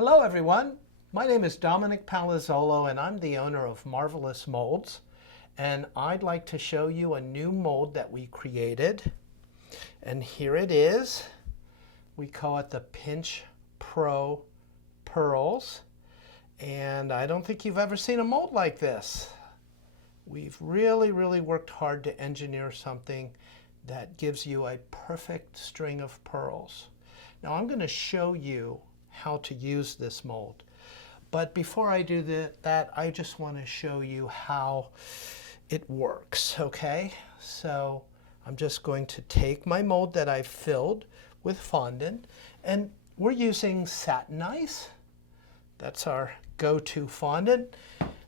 Hello everyone, my name is Dominic Palazzolo and I'm the owner of Marvelous Molds, and I'd like to show you a new mold that we created, and here it is. We call it the PinchPro Pearls, and I don't think you've ever seen a mold like this. We've really worked hard to engineer something that gives you a perfect string of pearls. Now I'm going to show you how to use this mold. But before I do that, I just want to show you how it works, okay? So I'm just going to take my mold that I've filled with fondant, and we're using satin ice. That's our go-to fondant,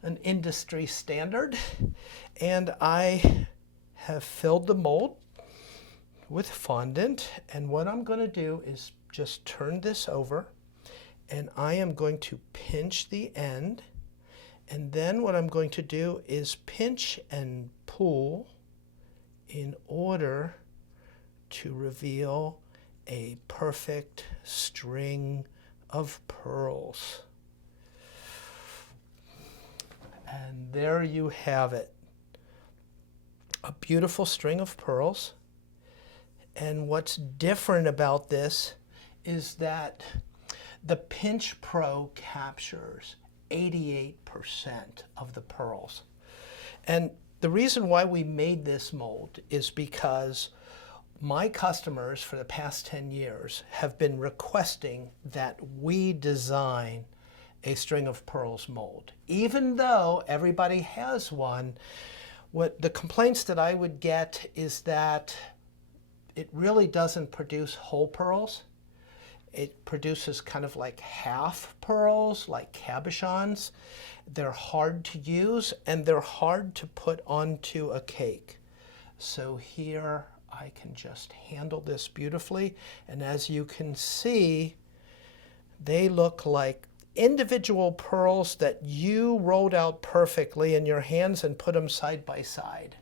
an industry standard. And I have filled the mold with fondant, and what I'm going to do is just turn this over, and I am going to pinch the end, and then what I'm going to do is pinch and pull in order to reveal a perfect string of pearls. And there you have it, a beautiful string of pearls. And what's different about this is that the PinchPro captures 88% of the pearls. And the reason why we made this mold is because my customers for the past 10 years have been requesting that we design a string of pearls mold. Even though everybody has one, what the complaints that I would get is that it really doesn't produce whole pearls. It produces kind of like half pearls, like cabochons. They're hard to use and they're hard to put onto a cake. So here I can just handle this beautifully. And as you can see, they look like individual pearls that you rolled out perfectly in your hands and put them side by side.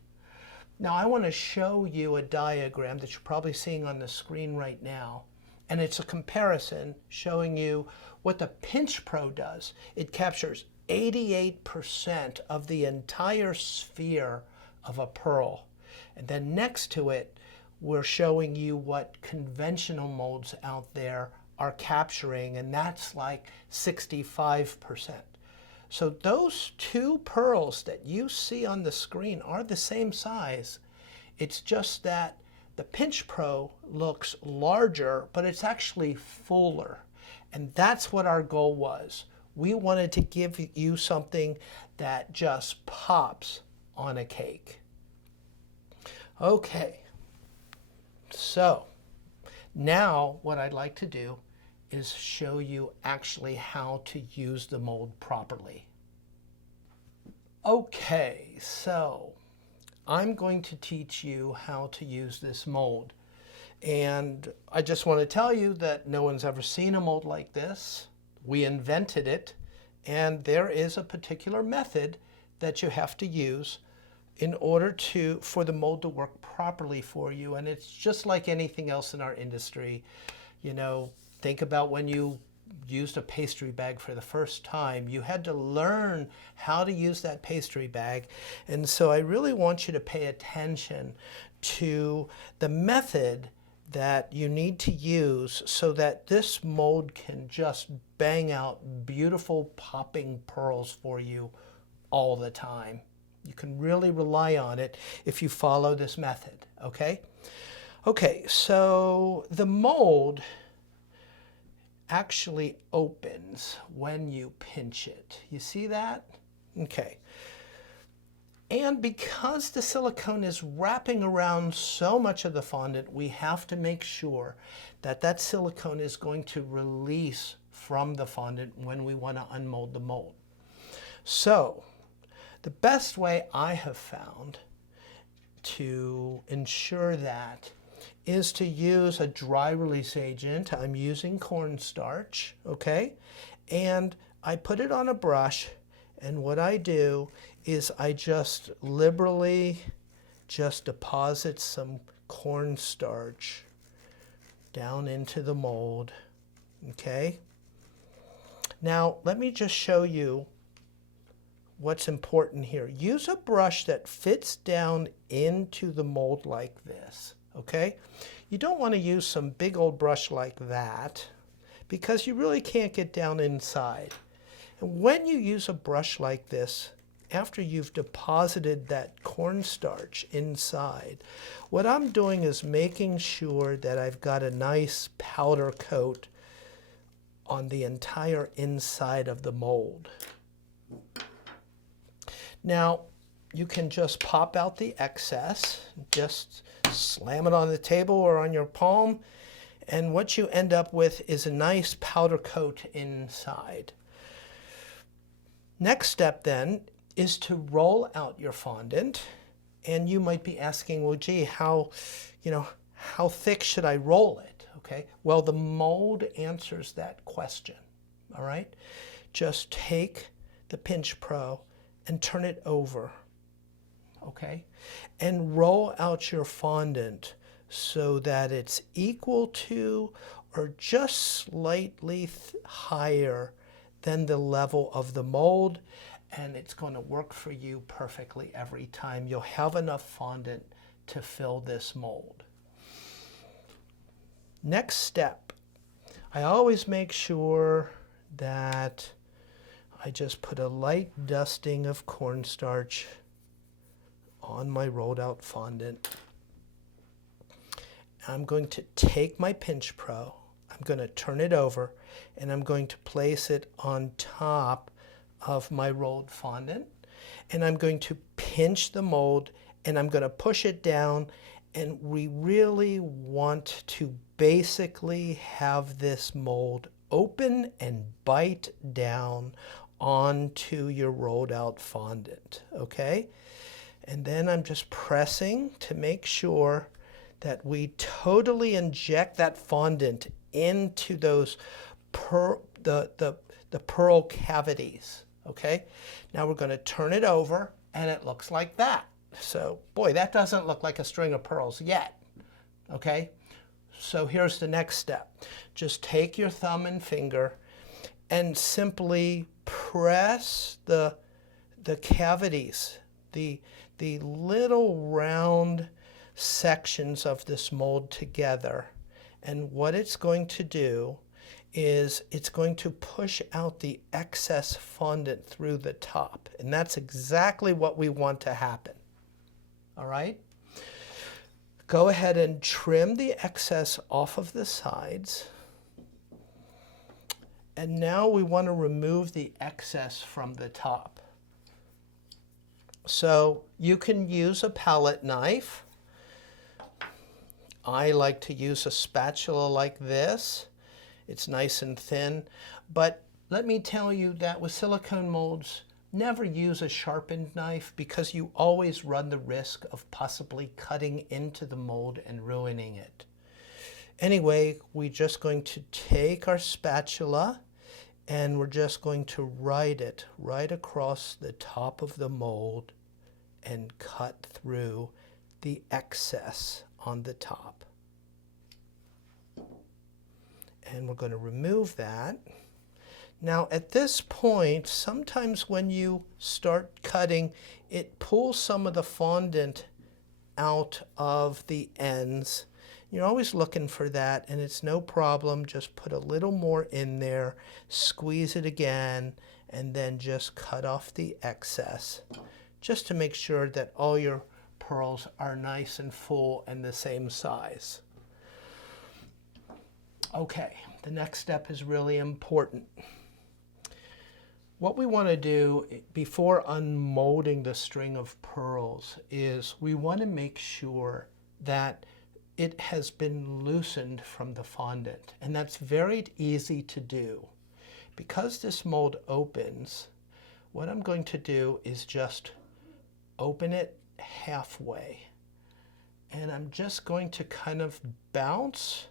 Now I want to show you a diagram that you're probably seeing on the screen right now. And it's a comparison showing you what the PinchPro does. It captures 88% of the entire sphere of a pearl. And then next to it, we're showing you what conventional molds out there are capturing, and that's like 65%. So those two pearls that you see on the screen are the same size. It's just that the PinchPro looks larger, but it's actually fuller. And that's what our goal was. We wanted to give you something that just pops on a cake. Okay, so now what I'd like to do is show you actually how to use the mold properly. Okay, so I'm going to teach you how to use this mold. And I just want to tell you that no one's ever seen a mold like this. We invented it, and there is a particular method that you have to use in order for the mold to work properly for you. And it's just like anything else in our industry. You know, think about when you used a pastry bag for the first time. You had to learn how to use that pastry bag. And so I really want you to pay attention to the method that you need to use so that this mold can just bang out beautiful popping pearls for you all the time. You can really rely on it if you follow this method, okay? Okay, so the mold actually opens when you pinch it. You see that? Okay. And because the silicone is wrapping around so much of the fondant, we have to make sure that that silicone is going to release from the fondant when we want to unmold the mold. So the best way I have found to ensure that is to use a dry release agent. I'm using cornstarch, okay? And I put it on a brush, and what I do is I just liberally just deposit some cornstarch down into the mold, okay? Now, let me just show you what's important here. Use a brush that fits down into the mold like this, okay? You don't want to use some big old brush like that because you really can't get down inside. And when you use a brush like this, after you've deposited that cornstarch inside, what I'm doing is making sure that I've got a nice powder coat on the entire inside of the mold. Now, you can just pop out the excess, just slam it on the table or on your palm, and what you end up with is a nice powder coat inside. Next step then is to roll out your fondant, and you might be asking, well, gee, how thick should I roll it? Okay, well, the mold answers that question. All right, just take the PinchPro and turn it over, okay, and roll out your fondant so that it's equal to or just slightly higher than the level of the mold, and it's going to work for you perfectly every time. You'll have enough fondant to fill this mold. Next step, I always make sure that I just put a light dusting of cornstarch on my rolled out fondant. I'm going to take my PinchPro, I'm going to turn it over, and I'm going to place it on top of my rolled fondant. And I'm going to pinch the mold, and I'm going to push it down, and we really want to basically have this mold open and bite down onto your rolled out fondant, okay? And then I'm just pressing to make sure that we totally inject that fondant into those the pearl cavities, okay? Now we're going to turn it over, and it looks like that. So, boy, that doesn't look like a string of pearls yet, okay? So here's the next step. Just take your thumb and finger and simply press the cavities, the little round sections of this mold together. And what it's going to do is it's going to push out the excess fondant through the top. And that's exactly what we want to happen. All right? Go ahead and trim the excess off of the sides. And now we want to remove the excess from the top. So you can use a palette knife. I like to use a spatula like this. It's nice and thin. But let me tell you that with silicone molds, never use a sharpened knife because you always run the risk of possibly cutting into the mold and ruining it. Anyway, we're just going to take our spatula and we're just going to ride it right across the top of the mold and cut through the excess on the top. And we're going to remove that. Now at this point, sometimes when you start cutting, it pulls some of the fondant out of the ends. You're always looking for that, and it's no problem. Just put a little more in there, squeeze it again, and then just cut off the excess, just to make sure that all your pearls are nice and full and the same size. Okay, the next step is really important. What we want to do before unmolding the string of pearls is we want to make sure that it has been loosened from the fondant, and that's very easy to do. Because this mold opens, what I'm going to do is just open it halfway, and I'm just going to kind of bounce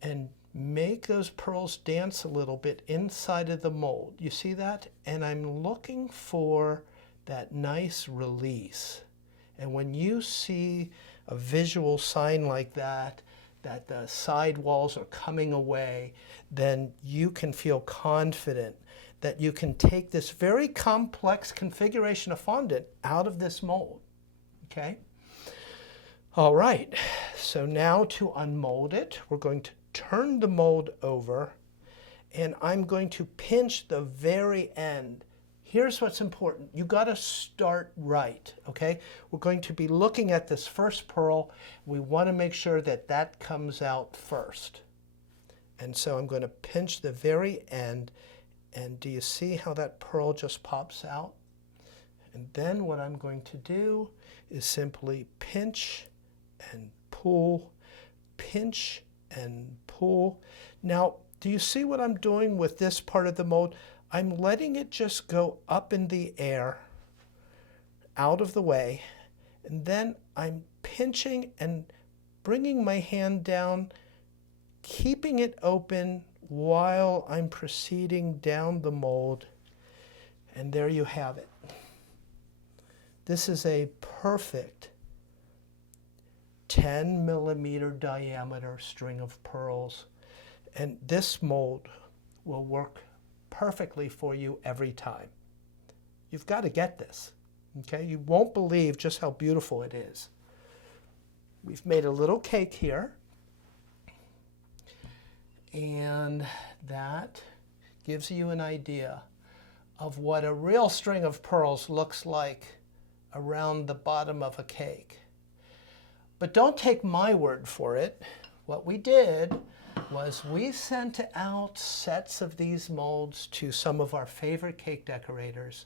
and make those pearls dance a little bit inside of the mold. You see that? And I'm looking for that nice release. And when you see a visual sign like that, that the side walls are coming away, then you can feel confident that you can take this very complex configuration of fondant out of this mold, okay? All right, so now to unmold it, we're going to turn the mold over, and I'm going to pinch the very end. Here's what's important. You got to start right, okay? We're going to be looking at this first pearl. We want to make sure that that comes out first. And so I'm going to pinch the very end, and do you see how that pearl just pops out? And then what I'm going to do is simply pinch and pull, pinch and pull. Now, do you see what I'm doing with this part of the mold? I'm letting it just go up in the air, out of the way, and then I'm pinching and bringing my hand down, keeping it open while I'm proceeding down the mold, and there you have it. This is a perfect 10 millimeter diameter string of pearls, and this mold will work perfectly for you every time. You've got to get this, okay? You won't believe just how beautiful it is. We've made a little cake here, and that gives you an idea of what a real string of pearls looks like around the bottom of a cake. But don't take my word for it. What we did was we sent out sets of these molds to some of our favorite cake decorators,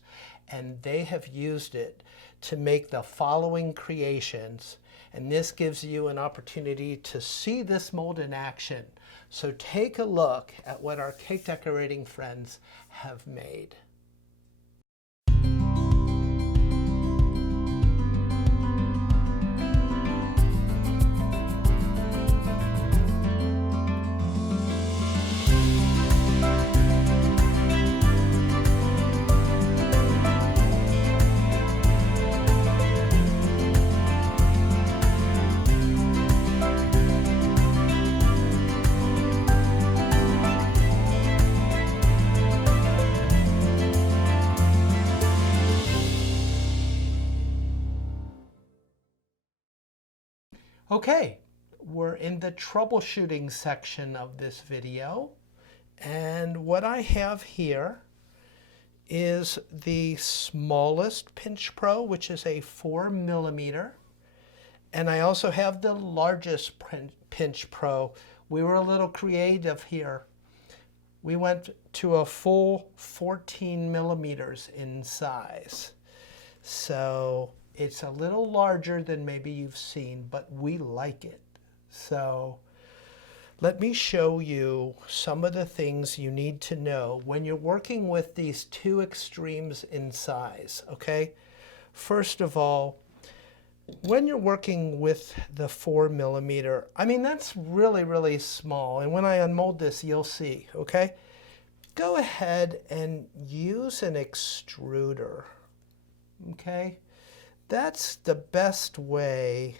and they have used it to make the following creations. And this gives you an opportunity to see this mold in action. So take a look at what our cake decorating friends have made. Okay, we're in the troubleshooting section of this video, and what I have here is the smallest PinchPro, which is a 4 millimeter, and I also have the largest PinchPro. We were a little creative here. We went to a full 14 millimeters in size. So it's a little larger than maybe you've seen, but we like it. So let me show you some of the things you need to know when you're working with these two extremes in size, okay? First of all, when you're working with the 4 millimeter, I mean, that's really, really small. And when I unmold this, you'll see, okay? Go ahead and use an extruder, okay? That's the best way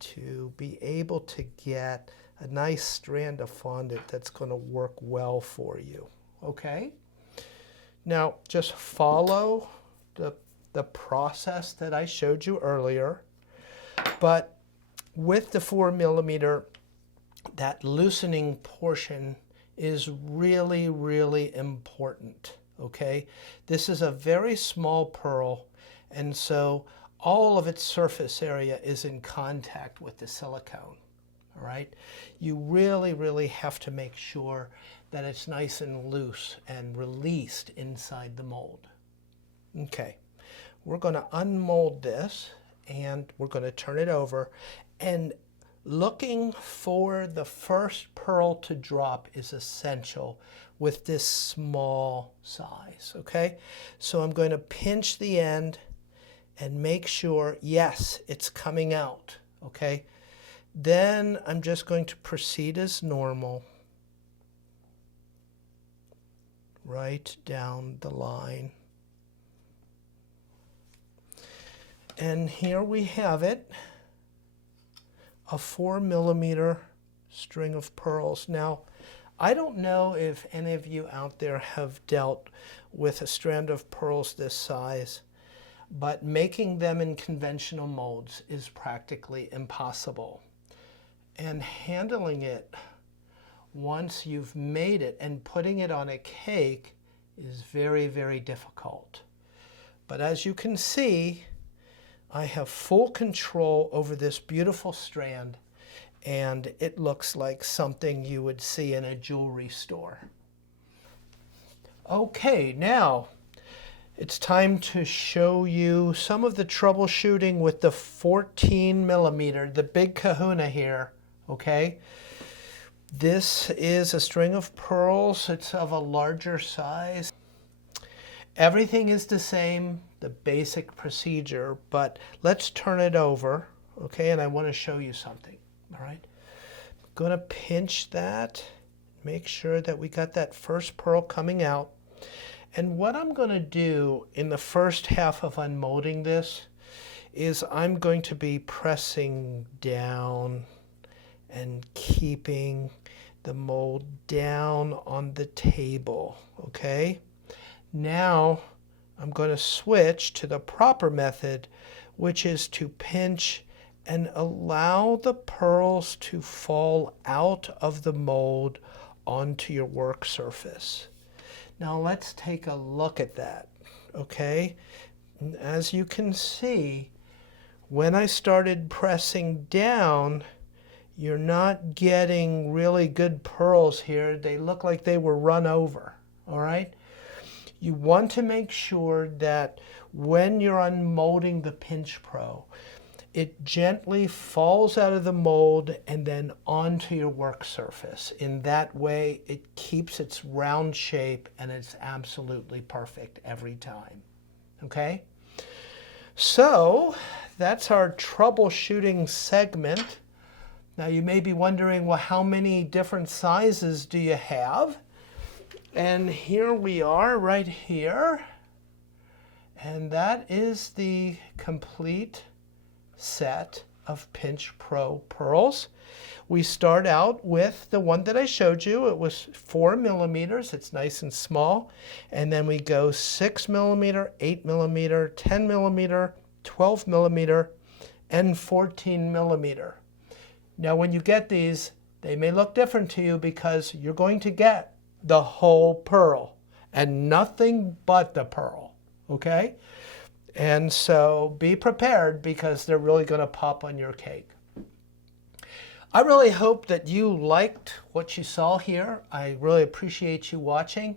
to be able to get a nice strand of fondant that's going to work well for you, okay? Now, just follow the process that I showed you earlier, but with the 4 millimeter, that loosening portion is really, really important, okay? This is a very small pearl, and so all of its surface area is in contact with the silicone, all right? You really, really have to make sure that it's nice and loose and released inside the mold. Okay, we're going to unmold this, and we're going to turn it over, and looking for the first pearl to drop is essential with this small size, okay? So I'm going to pinch the end and make sure, yes, it's coming out, okay? Then I'm just going to proceed as normal, right down the line. And here we have it, a 4 millimeter string of pearls. Now, I don't know if any of you out there have dealt with a strand of pearls this size, but making them in conventional molds is practically impossible. And handling it once you've made it and putting it on a cake is very, very difficult. But as you can see, I have full control over this beautiful strand, and it looks like something you would see in a jewelry store. Okay, now it's time to show you some of the troubleshooting with the 14 millimeter, the big kahuna here, okay? This is a string of pearls. It's of a larger size. Everything is the same, the basic procedure, but let's turn it over, okay? And I want to show you something, all right? I'm going to pinch that, make sure that we got that first pearl coming out. And what I'm going to do in the first half of unmolding this is I'm going to be pressing down and keeping the mold down on the table, okay? Now I'm going to switch to the proper method, which is to pinch and allow the pearls to fall out of the mold onto your work surface. Now let's take a look at that, okay? As you can see, when I started pressing down, you're not getting really good pearls here. They look like they were run over, all right? You want to make sure that when you're unmolding the PinchPro, it gently falls out of the mold and then onto your work surface. In that way, it keeps its round shape and it's absolutely perfect every time, okay? So that's our troubleshooting segment. Now you may be wondering, well, how many different sizes do you have? And here we are right here. And that is the complete set of PinchPro Pearls. We start out with the one that I showed you. It was 4 millimeters. It's nice and small. And then we go 6 millimeter, 8 millimeter, 10 millimeter, 12 millimeter, and 14 millimeter. Now when you get these, they may look different to you because you're going to get the whole pearl and nothing but the pearl, okay? And so be prepared because they're really going to pop on your cake. I really hope that you liked what you saw here. I really appreciate you watching.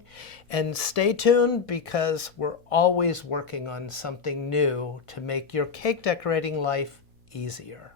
And stay tuned because we're always working on something new to make your cake decorating life easier.